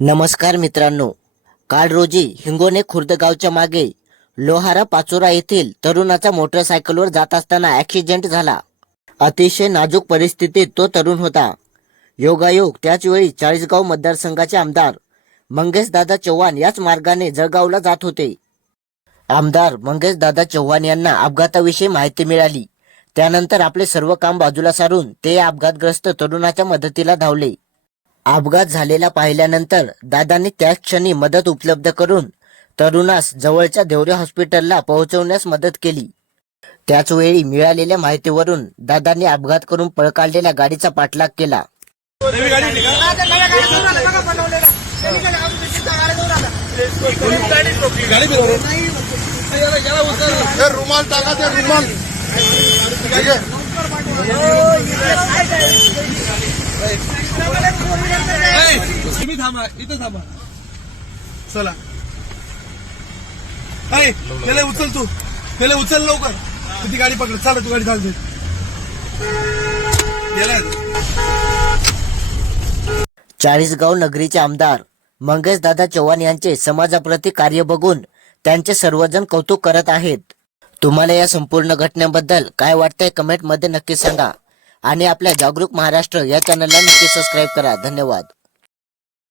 नमस्कार मित्रांनो. काल रोजी हिंगोने खुर्द गावच्या मागे लोहारा पाचोरा येथील तरुणाचा मोटरसायकलवर जात असताना ऍक्सिडेंट झाला. अतिशय नाजूक परिस्थितीत तो तरुण होता. योगायोग त्याचवेळी चाळीसगाव मतदारसंघाचे आमदार मंगेश दादा चव्हाण याच मार्गाने जळगावला जात होते. आमदार मंगेश दादा चव्हाण यांना अपघाताविषयी माहिती मिळाली. त्यानंतर आपले सर्व काम बाजूला सारून ते अपघातग्रस्त तरुणाच्या मदतीला धावले. अपघात झालेला पाहिल्यानंतर दादांनी त्याच क्षणी मदत उपलब्ध करून तरुणास जवळच्या देवरे हॉस्पिटलला पोहोचवण्यास मदत केली. त्याच वेळी मिळालेल्या माहितीवरून दादांनी अपघात करून पळ काढलेल्या गाडीचा पाठलाग केला. रुमाल टाका रुमाल. तुम्ही थांबा इथं थांबा. चला. ऐ त्याला उचल तू. त्याला उचल लवकर. तू गाडी पकड चाल तू गाडी चालते चाळीसगाव नगरीचे आमदार मंगेश दादा चव्हाण यांचे समाजाप्रती कार्य बघून त्यांचे सर्वजण कौतुक करत आहेत. तुम्हाला या संपूर्ण घटनेबद्दल काय वाटतंय कमेंटमध्ये नक्की सांगा. आणि आपल्या जागरूक महाराष्ट्र या चॅनलला नक्की सबस्क्राईब करा. धन्यवाद.